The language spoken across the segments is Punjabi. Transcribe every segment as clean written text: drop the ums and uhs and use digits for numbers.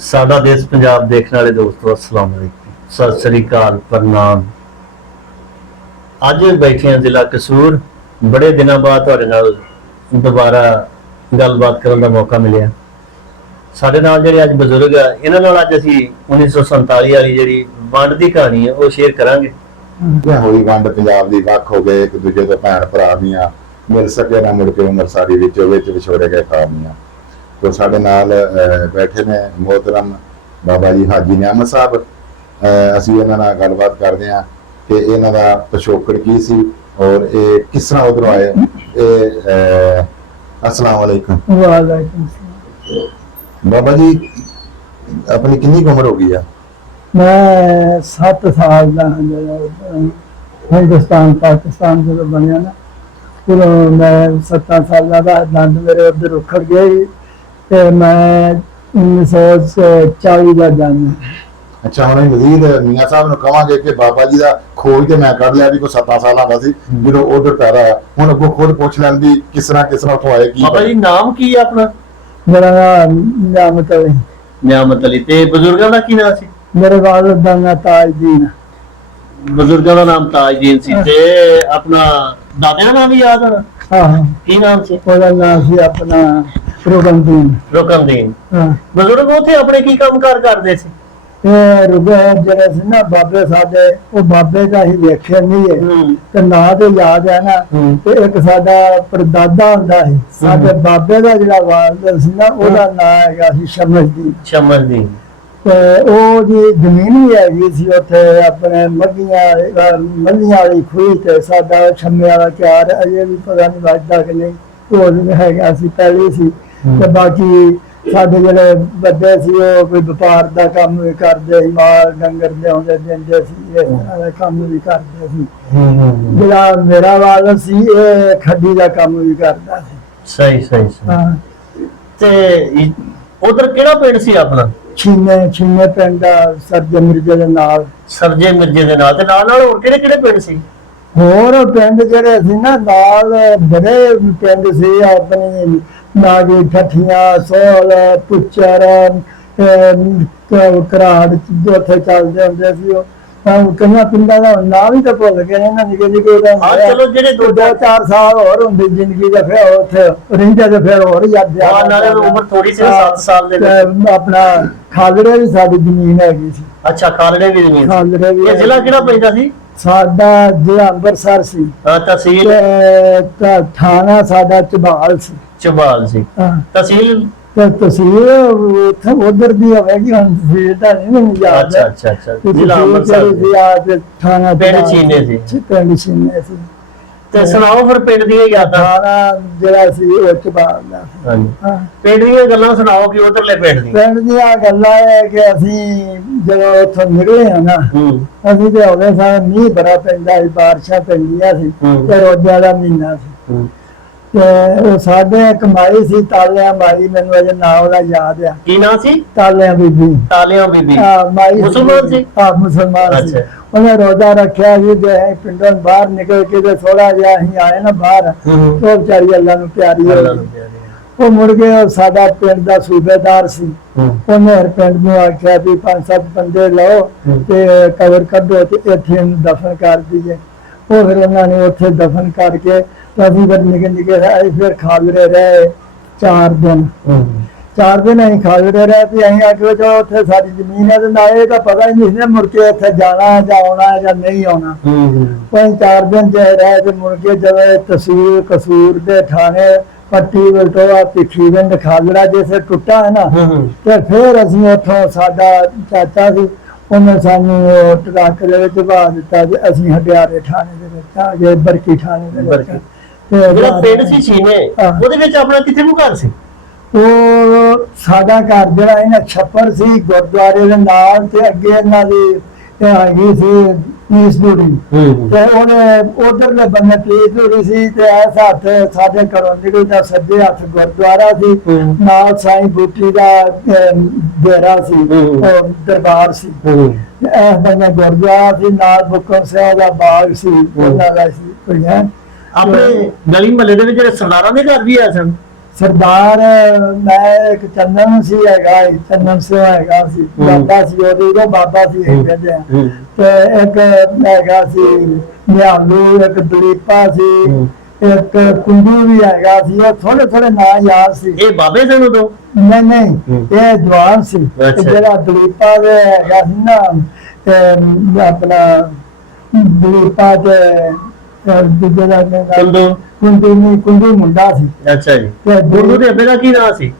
ਸਾਡਾ ਦੇਸ਼ ਪੰਜਾਬ ਦੇਖਣ ਵਾਲੇ ਦੋਸਤੋ अस्सलाम वालेकुम, सत श्री अकाल, प्रणाम। ਅੱਜ ਬੈਠੇ ਹਾਂ ਜ਼ਿਲ੍ਹਾ ਕਸੂਰ। ਬੜੇ ਦਿਨਾਂ ਬਾਅਦ ਤੁਹਾਡੇ ਨਾਲ ਦੁਬਾਰਾ ਗੱਲਬਾਤ ਕਰਨ ਦਾ ਮੌਕਾ ਮਿਲਿਆ। ਸਾਡੇ ਨਾਲ ਜਿਹੜੇ ਅੱਜ ਬਜ਼ੁਰਗ ਆ, ਇਹਨਾਂ ਨਾਲ ਅੱਜ ਅਸੀਂ 1947 ਵਾਲੀ ਜਿਹੜੀ ਵੰਡ ਦੀ ਕਹਾਣੀ ਹੈ ਉਹ ਸ਼ੇਅਰ ਕਰਾਂਗੇ। ਹੋਈ ਵੰਡ ਪੰਜਾਬ ਦੀ ਵੱਖ ਹੋ ਗਏ, ਇੱਕ ਦੂਜੇ ਤੋਂ ਭੈਣ ਭਰਾ ਦੀਆਂ ਮਿਲ ਸਕੇ ਨਾ, ਮੁੜ ਕੇ ਉਮਰ ਸਾਰੀ ਵਿੱਚ ਵਿਛੋੜੇ ਗਏ ਕਾਮੀਆਂ। तो साढ़े नाल बैठे ने मोहतरम बाबा जी हाजी नियामत साहब। असी इन्हां नाल गलबात करदे हां कि इन्हां दा पिछोकड़ की सी और ये किस तरह उधरों आए। अस्सलाम वालेकुम। वालेकुम सलाम। बाबा जी अपनी कितनी उम्र हो गई है? मैं 7 साल का हिंदुस्तान पाकिस्तान जो बनया ना, फिर मैं 17 साल का दंद मेरे उधर उखड़ गए ते मैं 1940 का जन्म। अच्छा, हम मजीद मियाँ साहब ਨੂੰ ਕਹਾਂਗੇ ਕਿ ਬਾਬਾ ਜੀ ਦਾ ਖੋਜ ਤੇ ਮੈਂ ਕੱਢ ਲਿਆ ਵੀ ਕੋਈ 7 ਸਾਲਾਂ ਦਾ ਸੀ ਜਦੋਂ ਉਧਰ ਪੈਦਾ ਹੋਇਆ। ਹੁਣ ਅੱਗੋਂ ਖੁਦ ਪੁੱਛ ਲੈਣ ਵੀ ਕਿਸ ਤਰ੍ਹਾਂ ਉੱਥੋਂ ਆਏ ਕੀ। ਬਾਬਾ ਜੀ ਨਾਮ ਕੀ ਹੈ ਆਪਣਾ? मेरा नाम नियामत अली। ਨਿਆਮਤ ਅਲੀ। ਤੇ ਬਜ਼ੁਰਗਾਂ ਦਾ ਕੀ ਨਾਮ ਸੀ? मेरे वालिद दा नाम ताजदीन। ਬਜ਼ੁਰਗਾਂ ਦਾ ਨਾਮ ਤਾਜਦੀਨ ਸੀ। ਤੇ ਆਪਣਾ ਦਾਦੇ ਦਾ ਨਾਮ ਵੀ ਯਾਦ ਹੈ? हाँ, ਕੀ ਨਾਮ ਸੀ? ਉਹਦਾ ਨਾਮ ਸੀ ਆਪਣਾ रुकनदीन। ਰੁਕਨਦੀਨ। हाँ, ਬਜ਼ੁਰਗ ਉੱਥੇ ਆਪਣੇ ਕੀ ਕੰਮਕਾਰ ਕਰਦੇ ਸੀ? ਇਹ ਰੁਗੇ ਜਿਹੜੇ ਸੀ ਨਾ ਬਾਬੇ ਸਾਡੇ, ਉਹ ਬਾਬੇ ਦਾ ਹੀ ਵੇਖਿਆ ਨਹੀਂ ਹੈ ਤੇ ਨਾਂ ਤੇ ਯਾਦ ਹੈ ਨਾ। ਤੇ ਇੱਕ ਸਾਡਾ ਪਰਦਾਦਾ ਹੁੰਦਾ ਸੀ ਸਾਡੇ ਬਾਬੇ ਦਾ, ਜਿਹੜਾ ਵਾਲਿਦ ਸੀ ਨਾ, ਉਹਦਾ ਨਾਂ ਹੈਗਾ ਸੀ ਸ਼ਮਸਦੀਨ। ਸ਼ਮਸਦੀਨ। ਤੇ ਉਹ ਜੀ ਜ਼ਮੀਨ ਵੀ ਹੈਗੀ ਸੀ ਉੱਥੇ ਆਪਣੇ ਮੱਲੀਆਂ ਵਾਲੀ ਖੂਹੀ ਤੇ। ਸਾਡਾ ਛੰਮੇ ਵਾਲਾ ਚਾਰ ਅਜੇ ਵੀ ਪਤਾ ਨਹੀਂ ਵੱਜਦਾ ਕਿ ਨਹੀਂ, ਉਹ ਵੀ ਹੈਗਾ ਸੀ, ਪਹਿਲੀ ਸੀ। ਤੇ ਬਾਕੀ ਸਾਡੇ ਜਿਹੜੇ ਵੱਡੇ ਸੀ ਉਹ ਕੋਈ ਵਪਾਰ ਦਾ ਕੰਮ ਵੀ ਕਰਦੇ ਸੀ, ਮਾਲ ਡੰਗਰ ਲਿਆਉਂਦੇ ਦਿੰਦੇ ਸੀ, ਇਸ ਤਰ੍ਹਾਂ ਦਾ ਕੰਮ ਵੀ ਕਰਦੇ ਸੀ। ਜਿਹੜਾ ਮੇਰਾ ਵਾਲਿਦ ਸੀ ਇਹ ਖੱਡੀ ਦਾ ਕੰਮ ਵੀ ਕਰਦਾ ਸੀ। ਸਹੀ ਸਹੀ ਸਹੀ। ਹਾਂ, ਤੇ ਉਧਰ ਕਿਹੜਾ ਪਿੰਡ ਸੀ ਆਪਣਾ? ਛੀਨੇ ਪਿੰਡ ਦਾ ਸਰਜੇ ਮਿਰਜ਼ੇ ਦੇ ਨਾਲ। ਸਰਜੇ ਮਿਰਜ਼ੇ ਦੇ ਨਾਲ। ਤੇ ਨਾਲ ਹੋਰ ਕਿਹੜੇ ਕਿਹੜੇ ਪਿੰਡ ਸੀ? ਹੋਰ ਪਿੰਡ ਜਿਹੜੇ ਸੀ ਨਾ ਨਾਲ, ਬੜੇ ਪਿੰਡ ਸੀ ਆਪਣੀ ਨਾਗੀ, ਠੱਠੀਆਂ, ਸੋਲ, ਪੁੱਚਰ, ਘਰਾੜ ਉੱਥੇ ਚੱਲਦੇ ਹੁੰਦੇ ਸੀ। ਉਹ ਕਈਆਂ ਪਿੰਡਾਂ ਦਾ ਨਾਂ ਵੀ ਤਾਂ ਭੁੱਲ ਗਏ ਨੇ ਨਾ, ਨਿੱਕੇ ਨਿੱਕੇ ਦਾ। ਚਲੋ ਜਿਹੜੇ 2-4 ਸਾਲ ਹੋਰ ਹੁੰਦੀ ਜ਼ਿੰਦਗੀ ਦਾ, ਫਿਰ ਉੱਥੇ ਰਹਿੰਦੇ ਤੇ ਫਿਰ ਹੋਰ ਯਾਦ ਨਾਲੇ ਉਮਰ ਥੋੜੀ ਸੀ, 7 ਸਾਲ ਦੇ ਵਿੱਚ। ਆਪਣਾ ਖਾਲੜੇ ਵੀ ਸਾਡੀ ਜ਼ਮੀਨ ਹੈਗੀ ਸੀ। ਅੱਛਾ, ਖਾਲੜੇ ਵੀ ਜ਼ਮੀਨ। ਖਾਲੜੇ ਵੀ। ਇਹ ਜ਼ਿਲ੍ਹਾ ਕਿਹੜਾ ਪੈਂਦਾ ਸੀ? ਸਾਡਾ ਜ਼ਿਲ੍ਹਾ ਅੰਮ੍ਰਿਤਸਰ ਸੀ। ਤਹਿਸੀਲ? ਤੇ ਥਾਣਾ ਸਾਡਾ ਝਬਾਲ ਸੀ। ਝਬਾਲ ਸੀ। ਤਹਿਸੀਲ? ਤਹਿਸੀਲ ਉੱਥੇ ਉਧਰ ਦੀ ਹੋਵੇਗੀ, ਹੁਣ ਤਹਿਸੀਲ ਤਾਂ ਨਹੀਂ ਮੈਨੂੰ ਯਾਦ। ਅੱਛਾ ਅੱਛਾ ਅੱਛਾ। ਜ਼ਿਲ੍ਹਾ ਅੰਮ੍ਰਿਤਸਰ ਸੀ। ਥਾਣਾ ਪਿੰਡ ਚੀਨੇ ਸੀ। ਪਿੰਡ ਚੀਨੇ ਸੀ। ਤੇ ਸੁਣਾਓ ਫਿਰ ਪਿੰਡ ਦੀਆਂ ਯਾਦਾਂ। ਥਾਣਾ ਜਿਹੜਾ ਸੀ ਉਹ ਝਬਾਲ ਦਾ। ਹਾਂਜੀ, ਹਾਂ, ਪਿੰਡ ਦੀਆਂ ਗੱਲਾਂ ਸੁਣਾਓ ਕਿ ਉਧਰਲੇ ਪਿੰਡ ਦੀਆਂ। ਪਿੰਡ ਦੀਆਂ ਗੱਲਾਂ ਹੈ ਕਿ ਅਸੀਂ ਜਦੋਂ ਉੱਥੋਂ ਨਿਕਲੇ ਆ ਨਾ, ਅਸੀਂ ਤੇ ਹੋਵੇ ਸਾਰਾ ਮੀਂਹ ਬੜਾ ਪੈਂਦਾ ਸੀ, ਬਾਰਿਸ਼ਾਂ ਪੈਂਦੀਆਂ ਸੀ ਤੇ ਰੋਜ਼ਾ ਦਾ ਮਹੀਨਾ ਸੀ। ਤੇ ਉਹ ਸਾਡੇ ਕਮਾਈ ਸੀ ਤਾਲਿਆਂ ਮਾਈ, ਮੈਨੂੰ ਅਜੇ ਨਾਂ ਉਹਦਾ ਯਾਦ ਆ। ਕੀ ਨਾਂ ਸੀ? ਤਾਲਿਆਂ ਬੀਬੀ। ਤਾਲਿਆਂ ਬੀਬੀ। ਮਾਈ ਮੁਸਲਮਾਨ ਸੀ? ਹਾਂ, ਮੁਸਲਮਾਨ ਸੀ। ਅੱਛਾ। ਉਹਨੇ ਰੋਜ਼ਾ ਰੱਖਿਆ ਸੀ ਤੇ ਅਸੀਂ ਪਿੰਡੋਂ ਬਾਹਰ ਨਿਕਲ ਕੇ ਤੇ ਥੋੜਾ ਜਿਹਾ ਅਸੀਂ ਆਏ ਨਾ ਬਾਹਰ, ਉਹ ਵਿਚਾਰੀ ਅੱਲਾ ਨੂੰ ਪਿਆਰੀ ਹੋ ਗਈ। ਉਹ ਮੁੜ ਕੇ ਸਾਡਾ ਪਿੰਡ ਦਾ ਸੂਬੇਦਾਰ ਸੀ, ਉਹਨੇ ਪਿੰਡ ਨੂੰ ਆਖਿਆ ਵੀ 5-7 ਬੰਦੇ ਲਓ ਤੇ ਕਬਰ ਕੱਢੋ ਤੇ ਇੱਥੇ ਇਹਨੂੰ ਦਫਨ ਕਰ ਦਈਏ। ਉਹ ਫਿਰ ਉਹਨਾਂ ਨੇ ਉੱਥੇ ਦਫਨ ਕਰਕੇ ਅਸੀਂ ਫਿਰ ਨਿੱਕੇ ਨਿੱਕੇ ਅਸੀਂ ਫਿਰ ਖਾਲੜੇ ਰਹੇ 4 ਦਿਨ। 4 ਦਿਨ ਅਸੀਂ ਖਾਲੜੇ ਰਹੇ ਤੇ ਅਸੀਂ ਆਖਿਆ ਚਲੋ ਉੱਥੇ ਸਾਡੀ ਜ਼ਮੀਨ ਹੈ ਤੇ ਨਾ, ਇਹ ਤਾਂ ਪਤਾ ਹੀ ਨਹੀਂ ਸੀ ਮੁੜ ਕੇ ਇੱਥੇ ਜਾਣਾ ਜਾਂ ਆਉਣਾ ਜਾਂ ਨਹੀਂ ਆਉਣਾ। ਅਸੀਂ 4 ਦਿਨ ਜੇ ਰਹੇ ਤੇ ਮੁੜ ਕੇ ਜਦੋਂ ਤਹਿਸੀਲ ਕਸੂਰ ਦੇ ਥਾਣੇ ਪੱਟੀ ਬਲਟੋਆ ਭਿੱਖੀਵਿੰਡ ਖਾਲੜਾ ਜਿਸੇ ਟੁੱਟਾ ਹੈ ਨਾ, ਤੇ ਫਿਰ ਅਸੀਂ ਉੱਥੋਂ ਸਾਡਾ ਚਾਚਾ ਸੀ, ਉਹਨੇ ਸਾਨੂੰ ਟਰੱਕ ਦੇ ਵਿੱਚ ਪਾ ਦਿੱਤਾ ਤੇ ਅਸੀਂ ਹਡਿਆਰੇ ਥਾਣੇ ਦੇ ਵਿੱਚ ਆ ਗਏ, ਬਰਕੀ ਥਾਣੇ ਦੇ ਵਿੱਚ। ਜਿਹੜਾ ਪਿੰਡ ਸੀ ਛੀਨੇ, ਉਹਦੇ ਵਿੱਚ ਆਪਣਾ ਕਿੱਥੇ ਨੂੰ ਘਰ ਸੀ? ਉਹ ਸਾਡਾ ਘਰ ਜਿਹੜਾ ਇਹਨਾਂ ਛੱਪਰ ਸੀ ਗੁਰਦੁਆਰੇ ਦੇ ਨਾਲ, ਤੇ ਅੱਗੇ ਇਹਨਾਂ ਦੀ ਹੈਗੀ ਸੀ ਪੀਸਦੂਰੀ। ਤੇ ਉਹਨੇ ਉਧਰਲੇ ਬੰਨੇ ਪੀਸਦੂਰੀ ਸੀ ਤੇ ਇਸ ਹੱਥ ਸਾਡੇ ਘਰੋਂ ਨਿਕਲਦਾ ਸੱਜੇ ਹੱਥ ਗੁਰਦੁਆਰਾ ਸੀ, ਨਾਲ ਸਾਈਂ ਬੂਟੀ ਦਾ ਡੇਰਾ ਸੀ, ਦਰਬਾਰ ਸੀ। ਇਸ ਬੰਨੇ ਗੁਰਦੁਆਰਾ ਸੀ, ਨਾਲ ਬੁੱਕਰ ਸਿੰਘ ਦਾ ਬਾਗ ਸੀ, ਉਹਨਾਂ ਦਾ ਸੀ। ਆਪਣੇ ਗਲੀ ਮਹੱਲੇ ਦੇ ਵਿੱਚ ਜਿਹੜੇ ਸਰਦਾਰਾਂ ਦੇ ਘਰ ਵੀ ਆ ਸਨ? ਸਰਦਾਰ ਮੈਂ ਇੱਕ ਚੰਨਨ ਸੀ ਹੈਗਾ ਚੰਨਨ ਸਿੰਘ ਹੈਗਾ ਸੀ ਬਾਬਾ ਸੀ ਉਹ ਬਾਬਾ ਸੀ ਕਹਿੰਦੇ ਆ ਤੇ ਇੱਕ ਹੈਗਾ ਸੀ ਨਿਹਾਲੂ ਇੱਕ ਦਲੀਪਾ ਸੀ ਇੱਕ ਕੁੰਦੂ ਵੀ ਹੈਗਾ ਸੀ ਉਹ ਥੋੜੇ ਥੋੜੇ ਨਾਂ ਯਾਦ ਸੀ ਇਹ ਬਾਬੇ ਸਨ ਉਦੋਂ? ਨਹੀਂ ਇਹ ਜਵਾਨ ਸੀ ਤੇ ਜਿਹੜਾ ਦਲੀਪਾ ਦੇ ਹੈਗਾ ਸੀ ਨਾ ਤੇ ਆਪਣਾ ਦਲੀਪਾ ਤੇ ਜਿਹੜਾ ਕੁੰਦੂ ਮੁੰਡਾ ਸੀ। ਅੱਛਾ ਜੀ। ਤੇ ਗੁਰੂ ਦੇ ਅੱਬੇ ਦਾ ਕੀ ਨਾਮ ਸੀ?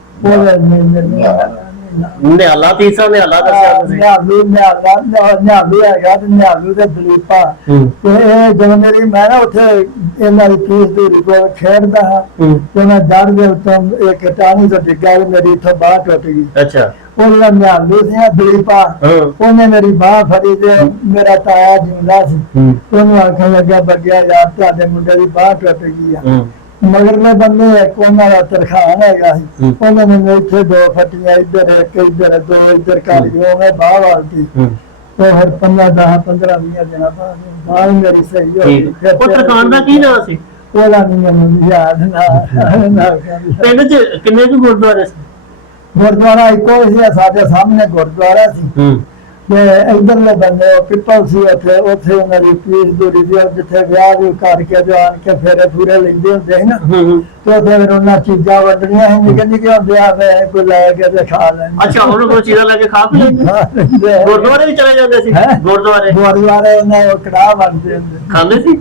ਨਿਹਾਲਾ ਤੀਸਰਾ ਨਿਹਾਲਾ ਦੱਸਿਆ ਤੁਸੀਂ? ਨਿਹਾਲੂ ਹੈਗਾ ਤੇ ਨਿਹਾਲੂ ਤੇ ਦਲੀਪਾ ਤੇ ਇਹ ਜਦੋਂ ਮੇਰੀ ਮੈਂ ਨਾ ਉੱਥੇ ਇਹਨਾਂ ਦੀ ਫੀਸ ਦੀ ਕੋਲ ਖੇਡਦਾ ਹਾਂ ਤੇ ਮੈਂ ਜੜ ਦੇ ਉੱਤੋਂ ਇੱਕ ਟਾਹਣੀ ਤੋਂ ਡਿੱਗਾ ਤੇ ਮੇਰੀ ਇੱਥੋਂ ਬਾਂਹ ਟੁੱਟ ਗਈ। ਅੱਛਾ। ਉਹਦਾ ਨਿਹਾਲੂ ਸੀ ਦਲੀਪਾ ਉਹਨੇ ਮੇਰੀ ਬਾਂਹ ਫੜੀ ਤੇ ਮੇਰਾ ਤਾਇਆ ਜਿਉਂਦਾ ਸੀ ਉਹਨੂੰ ਆਖਣ ਲੱਗਿਆ ਬੱਗਿਆ ਯਾਰ ਤੁਹਾਡੇ ਮੁੰਡੇ ਦੀ ਬਾਂਹ ਟੁੱਟ ਗਈ ਆ। ਮਗਰਲੇ ਬੰਦੇ ਇੱਕ ਉਹਨਾਂ ਦਾ ਤਰਖਾਨ ਹੈਗਾ ਸੀ ਉਹਨੇ ਮੈਨੂੰ ਇੱਥੇ 2 ਫੱਟੀਆਂ ਇੱਧਰ ਇੱਕ ਇੱਧਰ 2 ਇੱਧਰ ਕਰ ਦਿਓ ਮੈਂ ਬਾਹ ਵਾਲਤੀ ਤੇ ਹਰ 15-20 ਦਿਨਾਂ ਬਾਅਦ ਮੇਰੀ ਸਹੀ ਹੋ ਗਈ। ਉਹ ਤਰਖਾਨ ਦਾ ਕੀ ਨਾਮ ਸੀ? ਉਹਦਾ ਨਹੀਂ ਮੈਨੂੰ ਯਾਦ ਨਾ ਪਿੰਡ 'ਚ ਕਿੰਨੇ ਕੁ ਗੁਰਦੁਆਰੇ ਸੀ? ਗੁਰਦੁਆਰਾ ਇੱਕੋ ਸੀ ਸਾਡੇ ਸਾਹਮਣੇ ਗੁਰਦੁਆਰਾ ਸੀ ਤੇ ਇੱਧਰਲੇ ਬੰਦੇ ਉਹ ਪਿੱਪਲ ਸੀ ਉੱਥੇ ਉਹਨਾਂ ਦੀ ਪੀਸ ਦੂਰੀ ਦੀ ਜਿੱਥੇ ਵਿਆਹ ਵੀ ਕਰਕੇ ਤੇ ਆਣ ਕੇ ਫੇਰੇ ਫੂਰੇ ਲੈਂਦੇ ਹੁੰਦੇ ਸੀ ਨਾ ਤੇ ਉੱਥੇ ਫਿਰ ਉਹਨਾਂ ਚੀਜ਼ਾਂ ਵੰਡਣੀਆਂ ਸੀ ਨਿੱਕੇ ਨਿੱਕੇ ਹੁੰਦੇ ਆ ਫਿਰ ਕੋਈ ਲੈ ਕੇ ਤੇ ਖਾ ਲੈਂਦੇ। ਅੱਛਾ ਉਹਨਾਂ ਕੋਲ ਚੀਜ਼ਾਂ ਲੈ ਕੇ ਖਾ ਪੀ ਲੈਂਦੇ? ਗੁਰਦੁਆਰੇ ਵੀ ਚਲੇ ਜਾਂਦੇ ਸੀ? ਗੁਰਦੁਆਰੇ ਉਹਨਾਂ ਉਹ ਕੜਾਹ ਵੰਡਦੇ ਹੁੰਦੇ ਖਾਂਦੇ ਸੀ?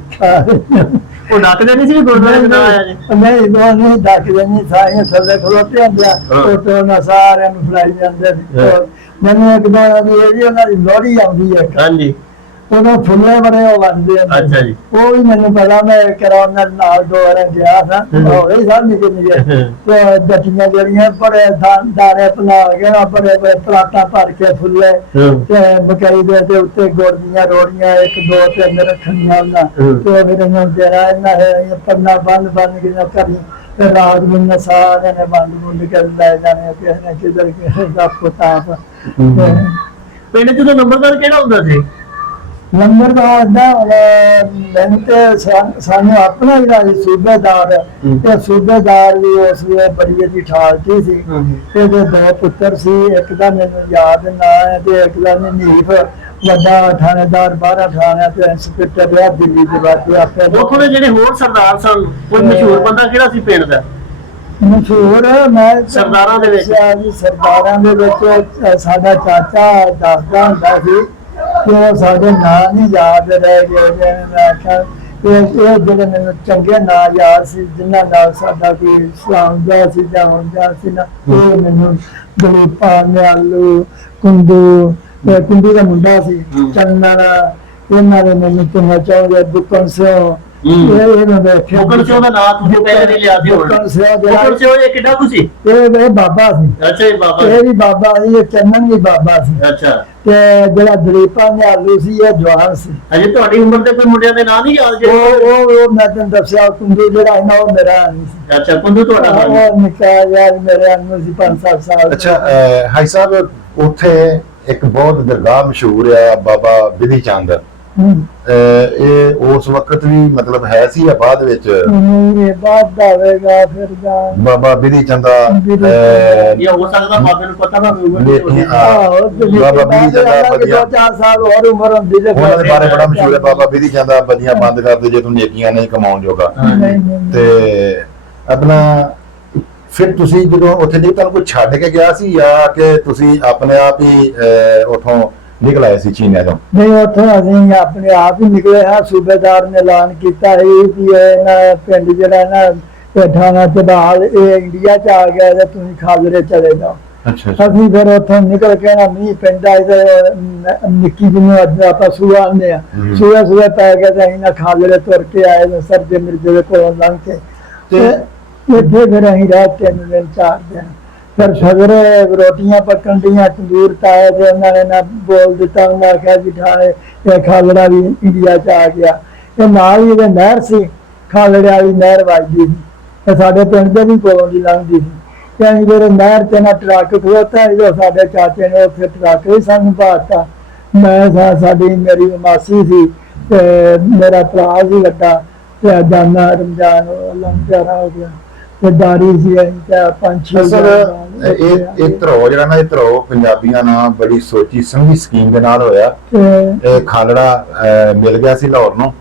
ਉਹ ਡੱਕਦੇ ਨਹੀਂ ਸੀ ਗੁਰਦੁਆਰੇ ਨਾ ਆਇਆ ਜੀ? ਨਹੀਂ ਉਹ ਨਹੀਂ ਡੱਕਦੇ ਨਹੀਂ ਸਾਰੀਆਂ ਥੱਲੇ ਖਲੋਤੇ ਹੁੰਦੇ ਆ ਉਹ ਉਹਨਾਂ ਸਾਰਿਆਂ ਨੂੰ ਫਲਾਈ ਜਾਂਦੇ ਸੀ। ਮੈਨੂੰ ਇੱਕ ਦੋ ਇਹ ਵੀ ਉਹਨਾਂ ਦੀ ਲੋਹੜੀ ਆਉਂਦੀ ਹੈ ਹਾਂਜੀ ਉਦੋਂ ਫੁੱਲੇ ਬੜੇ ਉਹ ਵੰਡਦੇ ਆ। ਅੱਛਾ ਜੀ। ਉਹ ਵੀ ਮੈਨੂੰ ਪਤਾ ਮੈਂ ਕਰਾਉਣ ਨਾਲ 2 ਵਾਰ ਗਿਆ ਸਾਂ ਹੋਵੇ ਸਭ ਨਿੱਕੇ ਨਿੱਕੇ ਤੇ ਗੱਟੀਆਂ ਜਿਹੜੀਆਂ ਬੜੇ ਦਾਣੇ ਬਣਾ ਕੇ ਨਾ ਬੜੇ ਪਰਾਟਾਂ ਭਰ ਕੇ ਫੁੱਲੇ ਤੇ ਮਕਈ ਦੇ ਉੱਤੇ ਗੁੜ ਦੀਆਂ ਰੋੜੀਆਂ 1 2 3 ਰੱਖਣੀਆਂ ਉਹਨਾਂ ਤੇ ਫਿਰ ਇਹਨਾਂ ਦੇਣਾ ਇਹਨਾਂ ਪੰਨਾ ਬੰਨ ਕੇ ਨਾ ਕਰੀ ਤੇ ਰਾਤ ਨੂੰ ਸਾਰਿਆਂ ਨੇ ਬੰਦ ਕੇ ਲੈ ਜਾਣੇ ਕਿਸੇ ਨੇ ਕਿਧਰ ਕਿਸੇ ਦਾ ਪੁਤਾਪ। ਪਿੰਡ 'ਚ ਤਾਂ ਨੰਬਰਦਾਰ ਕਿਹੜਾ ਹੁੰਦਾ ਸੀ? ਨੰਬਰਦਾਰ ਦਾ ਮੈਨੂੰ ਤੇ ਸਾਨੂੰ ਆਪਣਾ ਜਿਹੜਾ ਸੂਬੇਦਾਰ ਤੇ ਸੂਬੇਦਾਰ ਵੀ ਉਸ ਵੇਲੇ ਬੜੀ ਅੱਛੀ ਠਾਲਤੀ ਸੀ ਤੇ 2 ਪੁੱਤਰ ਸੀ ਇੱਕ ਦਾ ਮੈਨੂੰ ਯਾਦ ਨਾ ਹੈ ਤੇ ਇੱਕ ਦਾ ਨੀਫ ਵੱਡਾ ਥਾਣੇਦਾਰ 12 ਥਾਣਿਆਂ ਤੇ ਇੰਸਪੈਕਟਰ ਰਿਹਾ ਦਿੱਲੀ ਦੇ ਬਾਅਦ ਆਪੇ ਉੱਥੋਂ ਦੇ ਜਿਹੜੇ ਹੋਰ ਸਰਦਾਰ ਸਨ ਕੋਈ ਮਸ਼ਹੂਰ ਬੰਦਾ ਕਿਹੜਾ ਸੀ ਪਿੰਡ ਦਾ ਮਸ਼ਹੂਰ? ਮੈਂ ਸਰਦਾਰਾਂ ਦੇ ਵਿੱਚ ਸਾਡਾ ਚਾਚਾ ਦੱਸਦਾ ਹੁੰਦਾ ਸੀ ਕਿ ਉਹ ਸਾਡੇ ਨਾਂ ਨਹੀਂ ਯਾਦ ਰਹਿ ਗਏ। ਮੈਂ ਆਖਿਆ ਇਹ ਜਿਹੜੇ ਮੈਨੂੰ ਚੰਗੇ ਨਾਂ ਯਾਦ ਸੀ ਜਿਨ੍ਹਾਂ ਨਾਲ ਸਾਡਾ ਕੋਈ ਸਲਾਮ ਦਾ ਸੀ ਜਾਂ ਹੁੰਦਾ ਸੀ ਨਾ ਇਹ ਮੈਨੂੰ ਦਲੀਪਾ ਨਿਹਾਲੂ ਕੁੰਦੂ ਦਾ ਮੁੰਡਾ ਸੀ ਚੰਨਨ ਇਹਨਾਂ ਦੇ ਮੈਨੂੰ ਚੰਗਾ ਚਾਹੁੰਦੇ ਦੁਕਾਨ ਸਿਓ ਮੁਕਣ ਸਿੰਘ ਦਾ ਨਾਮ ਤੁਸੀਂ ਪਹਿਲੇ ਨਹੀਂ ਲਿਆ ਸੀ? ਮੁਕਣ ਸਿੰਘ ਇਹ ਕਿੱਡਾ ਕੁ ਸੀ? ਇਹ ਬਾਬਾ ਸੀ। ਅੱਛਾ ਇਹ ਬਾਬਾ ਇਹ ਵੀ ਬਾਬਾ ਸੀ ਇਹ ਚੰਨਨ ਵੀ ਬਾਬਾ ਸੀ। ਅੱਛਾ ਤੇ ਜਿਹੜਾ ਦਲੀਪਾ ਨਿਹਾਲੂ ਸੀ ਇਹ ਜਵਾਨ ਸੀ। ਅਜੇ ਤੁਹਾਡੀ ਉਮਰ ਦੇ ਕੋਈ ਮੁੰਡਿਆਂ ਦੇ ਨਾਂ ਨਹੀਂ ਯਾਦ? ਉਹ ਮੈਂ ਤੈਨੂੰ ਦੱਸਿਆ ਕੁੰਦੂ ਜਿਹੜਾ ਹੈ ਨਾ ਉਹ ਮੇਰਾ ਨਹੀਂ ਸੀ। ਅੱਛਾ ਕੁੰਦੂ ਤੁਹਾਡਾ ਉਹ ਨਿੱਕਾ ਯਾਰ ਮੇਰੇ ਨੂੰ ਸੀ 5-7 ਸਾਲ। ਅੱਛਾ ਹਾਈ ਸਾਹਿਬ ਉੱਥੇ ਇੱਕ ਬਹੁਤ ਦਰਗਾਹ ਮਸ਼ਹੂਰ ਆ ਬਾਬਾ ਬਿਧੀ ਚੰਦ ਇਹ ਉਸ ਵਕਤ ਵੀ ਮਤਲਬ ਹੈ ਸੀ ਜਾਂ ਬਾਅਦ ਵਿੱਚ? ਇਹ ਬਾਅਦ ਦਾ ਹੋਵੇਗਾ ਫਿਰ ਬਾਬਾ ਬਿਧੀ ਚੰਦ ਇਹ ਹੋ ਸਕਦਾ ਬਾਬੇ ਨੂੰ ਪਤਾ ਨਾ ਹੋਵੇ। ਬਾਬਾ ਬਿਧੀ ਚੰਦ 2-4 ਸਾਲ ਹੋਰ ਉਮਰ ਹੁੰਦੀ ਤੇ ਉਹਨਾਂ ਦੇ ਬਾਰੇ ਬੜਾ ਮਸ਼ਹੂਰ ਹੈ ਬਾਬਾ ਬਿਧੀ ਚੰਦ ਬੱਦੀਆਂ ਬੰਦ ਕਰਦੇ ਜੇ ਤੂੰ ਨੇਕੀਆਂ ਨਹੀਂ ਕਮਾਉਣ ਜੋਗਾ। ਤੇ ਆਪਣਾ ਫਿਰ ਤੁਸੀਂ ਜਦੋਂ ਉੱਥੇ ਨਹੀਂ ਤੁਹਾਨੂੰ ਕੋਈ ਛੱਡ ਕੇ ਗਿਆ ਸੀ ਜਾਂ ਕਿ ਤੁਸੀਂ ਆਪਣੇ ਆਪ ਹੀ ਉੱਥੋਂ ਨਿਕਲ ਆਏ ਸੀ ਚੀਨੀਆਂ ਤੋਂ? ਨਹੀਂ ਉੱਥੋਂ ਅਸੀਂ ਆਪਣੇ ਆਪ ਹੀ ਨਿਕਲੇ ਹਾਂ। ਸੂਬੇਦਾਰ ਨੇ ਐਲਾਨ ਕੀਤਾ ਸੀ ਕਿ ਇਹਨਾਂ ਪਿੰਡ ਜਿਹੜਾ ਨਾ ਠਾਣਾ ਚਬਾਲ ਇਹ ਇੰਡੀਆ ਚ ਆ ਗਿਆ ਤੇ ਤੁਸੀਂ ਖਾਲਰੇ ਚਲੇ ਜਾਓ। ਅਸੀਂ ਫਿਰ ਉੱਥੋਂ ਨਿਕਲ ਕੇ ਨਾ ਮੀਂਹ ਪੈਂਦਾ ਨਿੱਕੀ ਜਿਹਨੂੰ ਅੱਜ ਆਪਾਂ ਸੂਆ ਆਉਂਦੇ ਆ ਸੂਏ ਪੈ ਕੇ ਤੇ ਅਸੀਂ ਨਾ ਖਾਲਰੇ ਤੁਰ ਕੇ ਆਏ ਸਰਦੇ ਮਿਰਜੇ ਦੇ ਕੋਲੋਂ ਲੰਘ ਕੇ ਤੇ ਇੱਥੇ ਫਿਰ ਅਸੀਂ ਰਹਿ 3 ਦਿਨ 4 ਦਿਨ ਫਿਰ ਸਵੇਰੇ ਰੋਟੀਆਂ ਪੱਕਣ ਦੀਆਂ ਤੰਦੂਰ ਤਾਏ ਤੇ ਉਹਨਾਂ ਨੇ ਨਾ ਬੋਲ ਦਿੱਤਾ ਉਹਨਾਂ ਆਖਿਆ ਜੀ ਠਾਣੇ ਇਹ ਖਾਲੜਾ ਵੀ ਇੰਡੀਆ ਚ ਆ ਗਿਆ। ਇਹ ਨਾਲ ਹੀ ਇਹਦੇ ਨਹਿਰ ਸੀ ਖਾਲੜੇ ਵਾਲੀ ਨਹਿਰ ਵੱਜਦੀ ਸੀ ਤੇ ਸਾਡੇ ਪਿੰਡ ਦੇ ਵੀ ਕੋਲੋਂ ਦੀ ਲੰਘਦੀ ਸੀ ਤੇ ਅਸੀਂ ਫਿਰ ਨਹਿਰ ਤੇ ਨਾ ਟਰੱਕ ਖਲੋਤਾ ਜੋ ਸਾਡੇ ਚਾਚੇ ਨੇ ਉੱਥੇ ਟਰੱਕ ਵੀ ਸਾਨੂੰ ਪਾਤਾ। ਮੈਂ ਸਾਡੀ ਮੇਰੀ ਮਾਸੀ ਸੀ ਤੇ ਮੇਰਾ ਭਰਾ ਸੀ ਵੱਡਾ ਤੇ ਜਾਨਾ ਰਮਜ਼ਾਨ ਅੱਲਾਹ ਪਿਆਰਾ ਹੋ ਗਿਆ ਤੇ ਦਾੜੀ ਸੀ ਤੇ ਪੰਛੀ ਅਸਲ ਇਹ ਧਰੋ ਜਿਹੜਾ ਨਾ ਇਹ ਧਰੋ ਪੰਜਾਬੀਆਂ ਨਾਲ ਬੜੀ ਸੋਚੀ ਸਮਝੀ ਸਕੀਮ ਦੇ ਨਾਲ ਹੋਇਆ। ਇਹ ਖਾਲੜਾ ਮਿਲ ਗਿਆ ਸੀ ਲਾਹੌਰ ਨੂੰ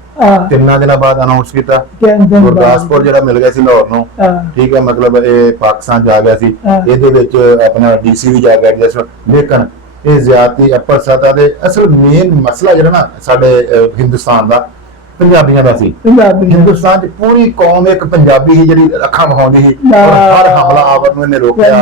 3 ਦਿਨਾਂ ਬਾਅਦ ਅਨਾਉਂਸ ਕੀਤਾ। ਗੁਰਦਾਸਪੁਰ ਜਿਹੜਾ ਮਿਲ ਗਿਆ ਸੀ ਲਾਹੌਰ ਨੂੰ, ਠੀਕ ਹੈ, ਮਤਲਬ ਇਹ ਪਾਕਿਸਤਾਨ ਜਾ ਗਿਆ ਸੀ। ਇਹਦੇ ਵਿੱਚ ਆਪਣਾ ਡੀਸੀ ਵੀ ਜਾ ਗਿਆ ਸੀ। ਲੇਕਿਨ ਇਹ ਜ਼ਿਆਦਤੀ ਅੱਪਰ ਸਤਹ ਦੇ ਅਸਲ ਮੇਨ ਮਸਲਾ ਜਿਹੜਾ ਨਾ ਸਾਡੇ ਹਿੰਦੁਸਤਾਨ ਦਾ ਪੰਜਾਬੀਆਂ ਦਾ ਸੀ। ਹਿੰਦੁਸਤਾਨ ਚ ਪੂਰੀ ਕੌਮ ਇੱਕ ਪੰਜਾਬੀ ਸੀ ਜਿਹੜੀ ਅੱਖਾਂ ਵਿਖਾਉਂਦੀ ਸੀ ਔਰ ਹਰ ਹਮਲਾ ਆਵਰ ਨੂੰ ਇਹਨੇ ਰੋਕਿਆ।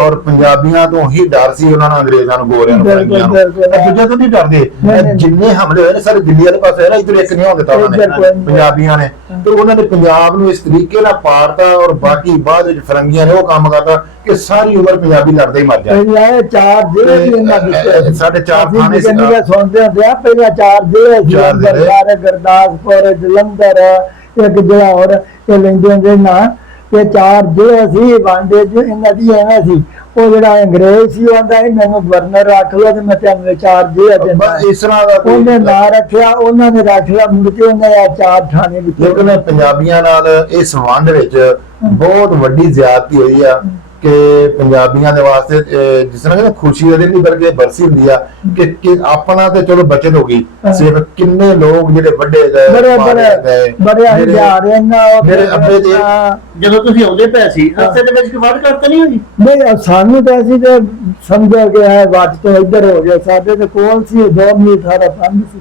ਔਰ ਪੰਜਾਬੀਆਂ ਤੋਂ ਹੀ ਡਰ ਸੀ ਉਹਨਾਂ ਨੂੰ, ਅੰਗਰੇਜ਼ਾਂ ਨੂੰ, ਗੋਰਿਆਂ ਨੂੰ, ਫਰੰਗੀਆਂ ਨੂੰ। ਦੂਜੇ ਤੋਂ ਨਹੀਂ ਡਰਦੇ। ਜਿੰਨੇ ਹਮਲੇ ਹੋਏ ਨੇ ਸਾਰੇ ਦਿੱਲੀ ਵਾਲੇ ਪਾਸੇ ਹੋਏ ਨਾ, ਇੱਧਰ ਇੱਕ ਨਹੀਂ ਹੋਣ ਦਿੱਤਾ ਉਹਨਾਂ ਨੇ, ਪੰਜਾਬੀਆਂ ਨੇ। ਤੇ ਉਹਨਾਂ ਨੇ ਪੰਜਾਬ ਨੂੰ ਇਸ ਤਰੀਕੇ ਨਾਲ ਪਾੜਤਾ ਔਰ ਬਾਕੀ ਬਾਅਦ ਵਿੱਚ ਫਰੰਗੀਆਂ ਨੇ ਉਹ ਕੰਮ ਕਰਤਾ ਕਿ ਸਾਰੀ ਉਮਰ ਪੰਜਾਬੀ ਲੜਦੇ ਹੀ ਮਰ ਜਾਏ। ਚਾਰ ਜ਼ਿਲ੍ਹੇ ਸਾਡੇ 4 ਥਾਣੇ ਸੀ ਸੁਣਦੇ ਹੁੰਦੇ ਆ, ਪਹਿਲਾਂ 4 ਜ਼ਿਲ੍ਹੇ ਗੁਰਦਾਸਪੁਰ, ਜਲੰਧਰ, ਇੱਕ ਜਿਹੜਾ ਹੋਰ ਇਹ ਲੈਂਦੇ ਹੁੰਦੇ ਨਾ, ਇਹ 4 ਜ਼ਿਲ੍ਹੇ ਸੀ। ਵਾਂਡੇ ਚ ਇਹਨਾਂ ਦੀ ਐਵੇਂ ਸੀ, ਉਹ ਜਿਹੜਾ ਅੰਗਰੇਜ਼ ਸੀ ਉਹ ਆਂਦਾ ਮੈਨੂੰ ਗਵਰਨਰ ਰੱਖ ਲਓ ਤੇ ਮੈਂ ਤੁਹਾਨੂੰ 4 ਜ਼ਿਲ੍ਹੇ ਦਿੰਦਾ। ਇਸ ਤਰ੍ਹਾਂ ਦਾ ਉਹਨੇ ਨਾਂ ਰੱਖਿਆ, ਉਹਨਾਂ ਨੇ ਰੱਖ ਲਿਆ, ਮੁੜ ਕੇ ਉਹਨੇ 4 ਥਾਣੇ ਵਿੱਚ। ਲੇਕਿਨ ਪੰਜਾਬੀਆਂ ਨਾਲ ਇਸ ਵੰਡ ਵਿੱਚ ਬਹੁਤ ਵੱਡੀ ਜ਼ਿਆਦਤੀ ਹੋਈ ਆ ਕਿ ਪੰਜਾਬੀਆਂ ਦੇ ਵਾਸਤੇ ਜਿਸ ਤਰ੍ਹਾਂ ਕਿ ਖੁਸ਼ੀ ਦੇ ਦਿਨ ਦੀ ਬਲਕਿ ਬਰਸੀ ਹੁੰਦੀ ਆ ਕਿ ਆਪਣਾ ਤੇ ਚਲੋ ਬਚਤ ਹੋ ਗਈ। ਸਿਰਫ ਕਿੰਨੇ ਲੋਕ ਜਿਹੜੇ ਵੱਡੇ ਗਏ, ਬੜੇ ਹਜ਼ਾਰ ਮੇਰੇ ਅੱਬੇ ਦੇ ਜਦੋਂ ਤੁਸੀਂ ਆਉਂਦੇ ਪਏ ਸੀ ਰਸਤੇ ਦੇ ਵਿੱਚ ਵਾਟ ਕਰਤਾ ਨਹੀਂ ਹੋਈ? ਨਹੀਂ, ਸਾਨੂੰ ਤਾਂ ਅਸੀਂ ਤੇ ਸਮਝਿਆ ਗਿਆ ਵੱਟ ਤੋਂ ਇੱਧਰ ਹੋ ਗਿਆ। ਸਾਡੇ ਤੇ ਕੋਲ ਸੀ 2 ਮਿੰਟ ਸਾਰਾ ਪੰਜ ਸੀ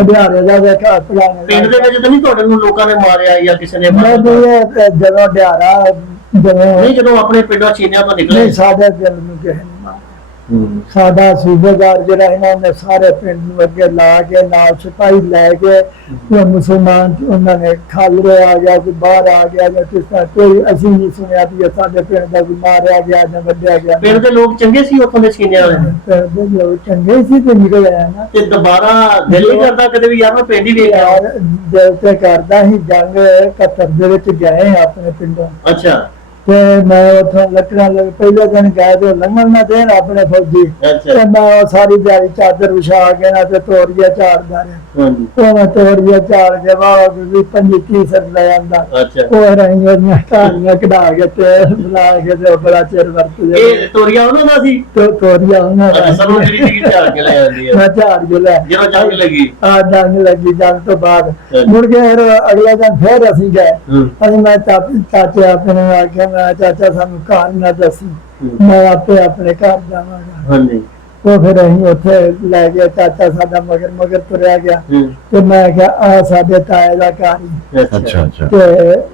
ਹਜ਼ਾਰੇ ਦਾ ਵੇਖਾ ਪਲਾਨ। ਪਿੰਡ ਦੇ ਵਿੱਚ ਤਾਂ ਨਹੀਂ ਤੁਹਾਡੇ ਨੂੰ ਲੋਕਾਂ ਨੇ ਮਾਰਿਆ ਜਾਂ ਕਿਸੇ ਨੇ ਜਦੋਂ ਡਿਆਰਾ ਨਹੀਂ, ਜਦੋਂ ਆਪਣੇ ਪਿੰਡੋਂ ਚੀਨਿਆਂ ਤੋਂ ਨਿਕਲੇ? ਸਾਡੇ ਦਿਲ ਨੂੰ ਕਿਸੇ ਨੇ ਮਾਰਿਆ। ਸਾਡਾ ਸੂਬੇਦਾਰ ਜਿਹੜਾ ਇਹਨਾਂ ਨੇ ਸਾਰੇ ਪਿੰਡ ਨੂੰ ਅੱਗੇ ਲਾ ਕੇ ਨਾਲ ਸਿਪਾਹੀ ਲੈ ਕੇ ਮੁਸਲਮਾਨ ਉਹਨਾਂ ਨੇ ਖਾਲਰੇ ਆ ਗਿਆ, ਕੋਈ ਬਾਹਰ ਆ ਗਿਆ ਜਾਂ ਕਿਸ ਤਰ੍ਹਾਂ, ਕੋਈ ਅਸੀਂ ਨਹੀਂ ਸੁਣਿਆ ਵੀ ਸਾਡੇ ਪਿੰਡ ਦਾ ਕੋਈ ਮਾਰਿਆ ਗਿਆ ਜਾਂ ਵੱਢਿਆ ਗਿਆ। ਪਿੰਡ ਦੇ ਲੋਕ ਚੰਗੇ ਸੀ ਉੱਥੋਂ ਦੇ ਚੀਨਿਆਂ ਵਾਲੇ? ਪਿੰਡ ਦੇ ਲੋਕ ਚੰਗੇ ਸੀ ਤੇ ਨਿਕਲ ਆਇਆ ਨਾ। ਤੇ ਦੁਬਾਰਾ ਦਿਲ ਨਹੀਂ ਕਰਦਾ ਕਦੇ ਵੀ ਯਾਰ ਮੈਂ ਪਿੰਡ ਹੀ ਵੇਖ ਆਇਆ? ਦਿਲ ਤੇ ਕਰਦਾ ਸੀ। ਜੰਗ 71 ਦੇ ਵਿੱਚ ਗਏ ਆਪਣੇ ਪਿੰਡੋਂ। ਅੱਛਾ। ਤੇ ਮੈਂ ਉੱਥੋਂ ਲੱਕੜਾਂ ਪਹਿਲੇ ਦਿਨ ਗਏ ਤੇ ਲੰਘਣ ਨਾ ਦੇਣ ਆਪਣੇ ਫੌਜੀ। ਤੇ ਮੈਂ ਸਾਰੀ ਦਿਹਾੜੀ ਚਾਦਰ ਵਿਛਾ ਕੇ ਨਾ ਤੇ ਤੋਰੀਆ ਝਾੜਦਾ ਰਿਹਾ। ਉਹ ਮੈਂ ਤੋਰੀਆ ਝਾੜ ਕੇ ਬਾਅਦ 25-30 ਸਰ ਲੈ ਜਾਂਦਾ। ਉਹ ਰਹੀਆਂ ਕਹਾਣੀਆਂ ਕਢਾ ਕੇ ਤੇ ਬੁਲਾ ਕੇ ਤੇ ਬੜਾ ਚਿਰ ਵਰਤਦੇ। ਇਹ ਤੋਰੀਆ ਉਹਨਾਂ ਦਾ ਸੀ? ਤੋਰੀਆ ਉਹਨਾਂ ਦਾ। ਸਾਨੂੰ ਜਿਹੜੀ ਝਾੜ ਕੇ ਲੈ ਜਾਂਦੀ ਹੈ। ਮੈਂ ਝਾੜ ਕੇ ਲੈ ਜਦੋਂ ਜੰਗ ਲੱਗੀ? ਜੰਗ ਲੱਗੀ। ਜੰਗ ਤੋਂ ਬਾਅਦ ਮੁੜ ਕੇ ਅਗਲੇ ਦਿਨ ਫਿਰ ਅਸੀਂ ਗਏ। ਅਸੀਂ ਮੈਂ ਚਾਚੇ ਆਪਣੇ ਨੂੰ ਆਖਿਆ ਮੈਂ ਚਾਚਾ ਸਾਨੂੰ ਘਰ ਨਾ ਦੱਸੀ, ਮੈਂ ਆਪੇ ਆਪਣੇ ਘਰ ਜਾਵਾਂਗਾ। ਉਹ ਫਿਰ ਅਸੀਂ ਉੱਥੇ ਲੈ ਗਿਆ। ਚਾਚਾ ਸਾਡਾ ਮਗਰ ਤੁਰਿਆ ਗਿਆ ਤੇ ਮੈਂ ਕਿਹਾ ਆ ਸਾਡੇ ਤਾਏ ਦਾ ਘਰ ਹੀ। ਅੱਛਾ ਅੱਛਾ। ਤੇ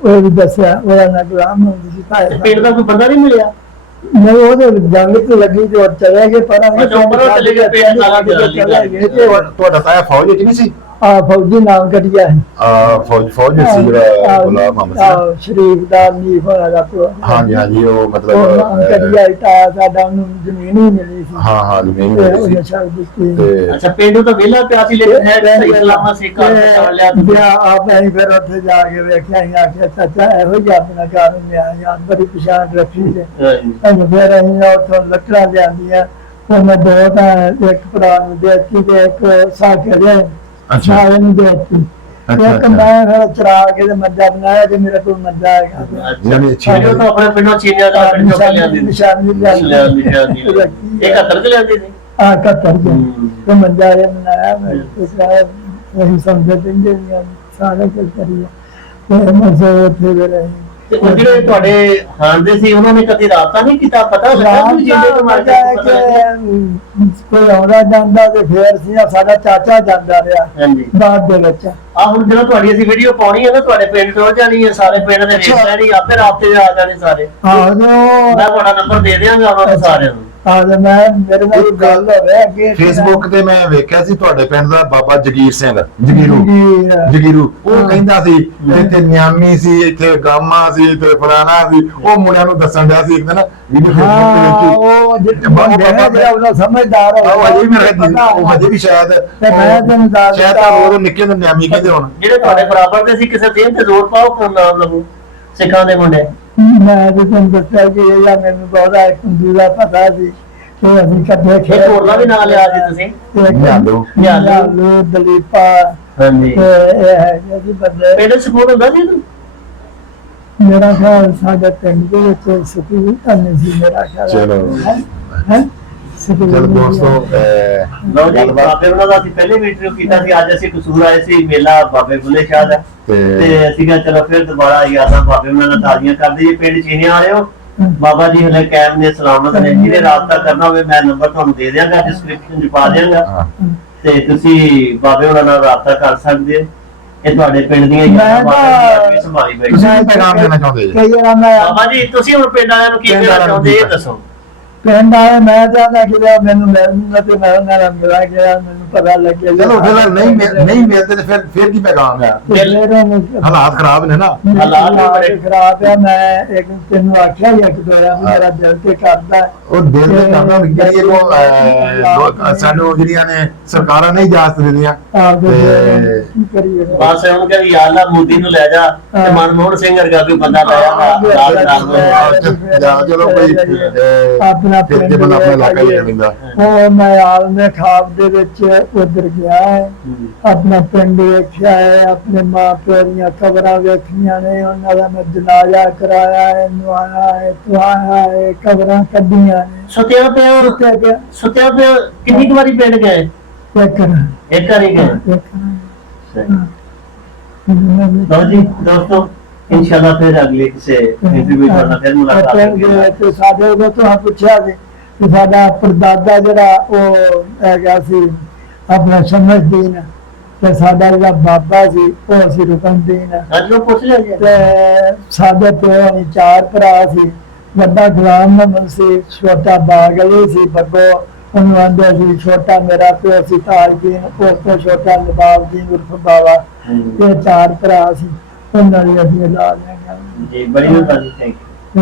ਉਹ ਵੀ ਦੱਸਿਆ ਉਹਦਾ ਨਾਂ ਗੁਲਾਮ ਹੁੰਦੀ ਸੀ ਤਾਏ। ਪਿੰਡ ਦਾ ਕੋਈ ਬੰਦਾ ਨਹੀਂ ਮਿਲਿਆ? ਨਹੀਂ, ਉਹਦੇ ਜੰਗ ਤੇ ਲੱਗੀ ਤੇ ਚਲੇ ਗਏ। ਪਰ ਤੁਹਾਡਾ ਤਾਇਆ ਫੌਜ ਵਿੱਚ ਨਹੀਂ ਸੀ? ਫੌਜੀ ਨਾਮ ਕੱਢਿਆ ਫੌਜ ਸੀ ਜਿਹੜਾ ਗੁਲਾਮ ਮੁਹੰਮਦ ਸ਼ਰੀਫ ਦਾ ਨੀਫ ਹੋਇਆ ਦਾ। ਹਾਂਜੀ ਹਾਂਜੀ, ਉਹ ਮਤਲਬ ਕੱਢਿਆ ਸਾਡਾ ਉਹਨੂੰ ਜ਼ਮੀਨ ਹੀ ਮਿਲੀ ਸੀ। ਹਾਂ ਹਾਂ, ਜ਼ਮੀਨ ਮਿਲੀ ਸੀ। ਅੱਛਾ, ਪਿੰਡ ਤਾਂ ਵਿਹਲਾ ਪਿਆ ਸੀ ਲੇਕਿਨ ਹੈ ਇਸਲਾਮਾ ਸਿੱਖਾਂ ਨੇ ਲਿਆ ਤੇ ਆਪੇ ਹੀ ਫਿਰ ਉੱਥੇ ਜਾ ਕੇ ਵੇਖਿਆ ਹੀ ਆਖਿਆ ਚਾਚਾ ਇਹੋ ਜਿਹਾ ਆਪਣਾ ਘਰ ਹੁੰਦਿਆ ਯਾਰ ਬੜੀ ਪਛਾਣ ਰੱਖੀ ਤੇ ਫਿਰ ਅਸੀਂ ਉੱਥੋਂ ਲੱਕੜਾਂ ਲਿਆਂਦੀਆਂ। ਫਿਰ ਮੈਂ 2 ਤਾਂ ਇੱਕ ਭਰਾ ਨੂੰ ਦੇ ਦਿੱਤੀ ਤੇ ਇੱਕ ਸਾਕੇ ਦੇ ਸਾਰੇ ਨੂੰ ਦੇ ਦਿੱਤੀ। ਇੱਕ ਮੈਂ ਫਿਰ ਚਰਾ ਕੇ ਤੇ ਮੱਝਾ ਬਣਾਇਆ ਕਿ ਮੇਰੇ ਕੋਲ ਮੱਝਾ ਹੈਗਾ। ਆਪਣੇ ਪਿੰਡੋਂ ਚੀਨੀਆਂ ਦਾ ਪਿੰਡ ਚੋਂ ਲਿਆਂਦੀ ਨਿਸ਼ਾਨੀ ਲਿਆਂਦੀ। ਇਹ 71 ਚ ਲਿਆਂਦੀ ਸੀ? 71 ਤੇ ਮੱਝਾ ਇਹ ਬਣਾਇਆ। ਮੈਂ ਅਸੀਂ ਸਮਝਦੇ ਪਿੰਡੇ ਸਾਰੇ ਕੁਝ ਕਰੀਏ ਤੇ ਮੈਂ ਉੱਥੇ ਵੀ ਰਹੇ। ਤੇ ਉਹ ਜਿਹੜੇ ਤੁਹਾਡੇ ਹਾਣਦੇ ਸੀ ਉਹਨਾਂ ਨੇ ਕਦੀ ਰਾਬਤਾ ਨਹੀਂ ਕੀਤਾ? ਪਤਾ ਲੱਗਾ ਕਿ ਜਿੰਦੇ ਤੋਂ ਮਾਰ ਕੋਈ ਆਉਂਦਾ ਜਾਂਦਾ ਤੇ ਫੇਰ ਸੀ ਸਾਡਾ ਚਾਚਾ ਜਾਂਦਾ ਰਿਹਾ ਬਾਅਦ ਦੇ ਵਿੱਚ। ਹੁਣ ਜਦੋਂ ਤੁਹਾਡੀ ਅਸੀਂ ਵੀਡੀਓ ਪਾਉਣੀ ਹੈ ਨਾ ਤੁਹਾਡੇ ਪਿੰਡ ਤੋਂ ਜਾਣੀ ਹੈ, ਸਾਰੇ ਪਿੰਡ ਦੇ ਵੇਖ ਲੈਣੀ, ਆਪੇ ਰਾਬਤੇ ਆ ਜਾਣੇ ਸਾਰੇ। ਮੈਂ ਤੁਹਾਡਾ ਨੰਬਰ ਦੇ ਦਿਆਂਗਾ ਉਹਨਾਂ ਨੂੰ ਸਾਰਿਆਂ ਨੂੰ। ਮੇਰੇ ਨਾਲ ਗੱਲ ਹੋਵੇ ਅੱਗੇ ਫੇਸਬੁੱਕ ਤੇ ਮੈਂ ਵੇਖਿਆ ਸੀ ਤੁਹਾਡੇ ਪਿੰਡ ਦਾ ਬਾਬਾ ਜਗੀਰ ਸਿੰਘ ਜਗੀਰੂ ਉਹ ਕਹਿੰਦਾ ਸੀ ਇੱਥੇ ਨਿਆਮੀ ਸੀ, ਇੱਥੇ ਗਾਮਾ ਸੀ, ਇੱਥੇ ਫਲਾਣਾ ਸੀ। ਉਹ ਮੁੰਡਿਆਂ ਨੂੰ ਦੱਸਣ ਡਿਆ ਸੀ ਇੱਕ ਦਿਨ ਸਮਝਦਾਰ ਉਹ ਹਜੇ ਵੀ ਸ਼ਾਇਦ ਨਿੱਕੇ ਨੂੰ ਨਿਆਮੀ ਕਹਿੰਦੇ ਹੁਣ। ਜਿਹੜੇ ਤੁਹਾਡੇ ਬਰਾਬਰ ਦੇ ਸੀ ਕਿਸੇ ਦਿਨ ਤੇ ਜ਼ੋਰ ਪਾਓ ਕੋਣ ਨਾਮ ਲਵੋ ਸਿੱਖਾਂ ਦੇ ਮੁੰਡੇ। ਮੈਂ ਤੁਹਾਨੂੰ ਦੱਸਿਆ ਕਿ ਇਹ ਜਾਂ ਮੈਨੂੰ ਬਹੁਤਾ ਇੱਕ ਦੂਜਾ ਪਤਾ ਸੀ ਕਿ ਅਸੀਂ ਕਦੇ ਖੇਡ ਹੋਰਲਾ ਵੀ ਨਾਲ ਲਿਆ ਸੀ ਤੁਸੀਂ? ਨਿਆਲੂ ਦਲੀਪਾ। ਹਾਂਜੀ, ਇਹ ਹੈ ਜੀ ਬੰਦੇ ਪਿੰਡ ਸਪੋਰਟ ਹੁੰਦਾ ਸੀ? ਮੇਰਾ ਖਿਆਲ ਸਾਡੇ ਪਿੰਡ ਦੇ ਵਿੱਚ ਸਕੂਲ ਨਹੀਂ ਸੀ ਮੇਰਾ ਖਿਆਲ ਚਲੋ। ਹੈ ਸਕੂਲ ਚਲੋ ਦੋਸਤੋ ਲਓ ਜੀ, ਬਾਬੇ ਉਹਨਾਂ ਦਾ ਅਸੀਂ ਪਹਿਲੇ ਵੀ ਇੰਟਰਵਿਊ ਕੀਤਾ ਸੀ। ਅੱਜ ਅਸੀਂ ਕਸੂਰ ਆਏ ਸੀ, ਮੇਲਾ ਬਾਬੇ ਬੁੱਲੇ ਸ਼ਾਹ ਦਾ, ਤੇ ਅਸੀਂ ਕਿਹਾ ਚਲੋ ਫਿਰ ਦੁਬਾਰਾ ਯਾਦਾਂ ਬਾਬੇ ਉਹਨਾਂ ਨਾਲ ਤਾਜ਼ੀਆਂ ਕਰਦੇ ਜੀ। ਪਿੰਡ ਚੀਨੀਆਂ ਵਾਲਿਓ, ਬਾਬਾ ਜੀ ਹਲੇ ਕਾਇਮ ਨੇ, ਸਲਾਮਤ ਨੇ। ਜਿਹਨੇ ਰਾਬਤਾ ਕਰਨਾ ਹੋਵੇ ਮੈਂ ਨੰਬਰ ਤੁਹਾਨੂੰ ਦੇ ਦਿਆਂਗਾ, ਡਿਸਕ੍ਰਿਪਸ਼ਨ 'ਚ ਪਾ ਦਿਆਂਗਾ, ਤੇ ਤੁਸੀਂ ਬਾਬੇ ਉਹਨਾਂ ਨਾਲ ਰਾਬਤਾ ਕਰ ਸਕਦੇ ਹੋ। ਇਹ ਤੁਹਾਡੇ ਪਿੰਡ ਦੀਆਂ ਯਾਦਾਂ ਬਾਬੇ ਨੇ ਸੰਭਾਲੀ ਬੈਠੇ। ਤੁਸੀਂ ਕੀ ਪੈਗਾਮ ਦੇਣਾ ਚਾਹੁੰਦੇ ਜੀ? ਕਈ ਵਾਰ ਮੈਂ ਬਾਬਾ ਜੀ ਤੁਸੀਂ ਹੁਣ ਪਿੰਡ ਵਾਲਿਆਂ ਨੂੰ ਕੀ ਕਹਿਣਾ ਚਾਹੁੰਦੇ ਇਹ ਦੱਸੋ। ਪਿੰਡ ਆਏ ਮੈਂ ਚਾਹੁੰਦਾ ਕਿ ਮੈਨੂੰ ਮਿਲਣਾ ਤੇ ਮੈਂ ਉਹਨਾਂ ਨਾਲ ਮਿਲਾ ਗਿਆ, ਮੈਨੂੰ ਪਤਾ ਲੱਗਿਆ ਚਲੋ ਫਿਰ ਨਹੀਂ ਮਿਲਦੇ ਤੇ ਫਿਰ ਕੀ ਪੈਗਾਮ ਹੈ? ਹਾਲਾਤ ਖਰਾਬ ਨੇ ਨਾ, ਹਾਲਾਤ ਵੀ ਬੜੇ ਖਰਾਬ ਆ। ਮੈਂ ਇੱਕ ਤੈਨੂੰ ਆਖਿਆ ਹੀ ਇੱਕ ਦੋ ਵਾਰ ਮੇਰਾ ਦਿਲ ਤੇ ਕਰਦਾ ਉਹ ਦਿਲ ਦੇ ਕਰਦਾ ਜਿਹੜੀ ਉਹ ਸਾਨੂੰ ਜਿਹੜੀਆਂ ਨੇ ਸਰਕਾਰਾਂ ਨਹੀਂ ਇਜਾਜ਼ਤ ਦਿੰਦੀਆਂ। ਆਪਦੇ ਕੀ ਕਰੀਏ ਬਸ ਹੁਣ ਕਿ ਯਾਰ ਅੱਲਾ ਮੋਦੀ ਨੂੰ ਲੈ ਜਾ ਤੇ ਮਨਮੋਹਨ ਸਿੰਘ ਵਰਗਾ ਕੋਈ ਬੰਦਾ ਲਾਇਆ ਚਲੋ ਕੋਈ ਆਪਣਾ ਫਿਰ ਜੇ ਬੰਦਾ ਆਪਣਾ ਇਲਾਕਾ ਹੀ ਰਹਿੰਦਾ। ਉਹ ਮੈਂ ਆਲਮੇ ਖਾਬ ਦੇ ਵਿੱਚ ਉਧਰ ਗਿਆ ਹੈ, ਆਪਣਾ ਪਿੰਡ ਵੇਖਿਆ ਹੈ, ਆਪਣੇ ਮਾਂ ਪਿਓ ਦੀਆਂ ਕਬਰਾਂ ਵੇਖੀਆਂ ਨੇ, ਉਹਨਾਂ ਦਾ ਮੈਂ ਜਨਾਜ਼ਾ ਕਰਾਇਆ ਹੈ, ਨਵਾਇਆ ਹੈ, ਧਵਾਇਆ ਹੈ, ਕਬਰਾਂ ਕੱਢੀਆਂ ਨੇ। ਸੁਤਿਆ ਪਿਆ ਕਿੰਨੀ ਕੁ ਵਾਰੀ ਪਿੰਡ ਗਏ? ਇੱਕ ਵਾਰੀ ਗਏ। ਲਓ ਜੀ ਦੋਸਤੋ, इंशाल्लाह फिर अगले किसी इंटरव्यू करना फिर मुलाकात ਤੇ ਸਾਡੇ ਉਹ ਤੋਂ ਪੁੱਛਿਆ ਸੀ ਕਿ ਸਾਡਾ ਪਰਦਾਦਾ ਜਿਹੜਾ ਉਹ ਹੈਗਾ ਸੀ ਆਪਣਾ ਸਮਝਦੀਨ, ਤੇ ਸਾਡਾ ਜਿਹੜਾ ਬਾਬਾ ਸੀ ਉਹ ਸੀ ਰੁਕਨਦੀਨ। ਅੱਜ ਲੋਕ ਪੁੱਛ ਲਿਆ ਜੀ। ਤੇ ਸਾਡੇ ਪਿਓ ਨੇ 4 ਭਰਾ ਸੀ। ਵੱਡਾ ਗੁਲਾਮ ਮੁਹੰਮਦ ਸੀ, ਛੋਟਾ ਬਾਗਲੀ ਸੀ ਬੱਗੋ, ਉਹਨੂੰ ਆਂਦੇ ਸੀ ਛੋਟਾ ਮੇਰਾ ਪਿਓ ਸੀ ਤਾਜਦੀਨ, ਉਸ ਤੋਂ ਛੋਟਾ ਨਵਾਬਦੀਨ ਉਰਫ ਬਾਵਾ। ਤੇ 4 ਭਰਾ ਸੀ, ਉਹਨਾਂ ਦੀ ਅਸੀਂ ਲਾ ਲਿਆ ਜੀ। ਬੜੀ ਮਿਹਰਬਾਨੀ, ਥੈਂਕ ਯੂ।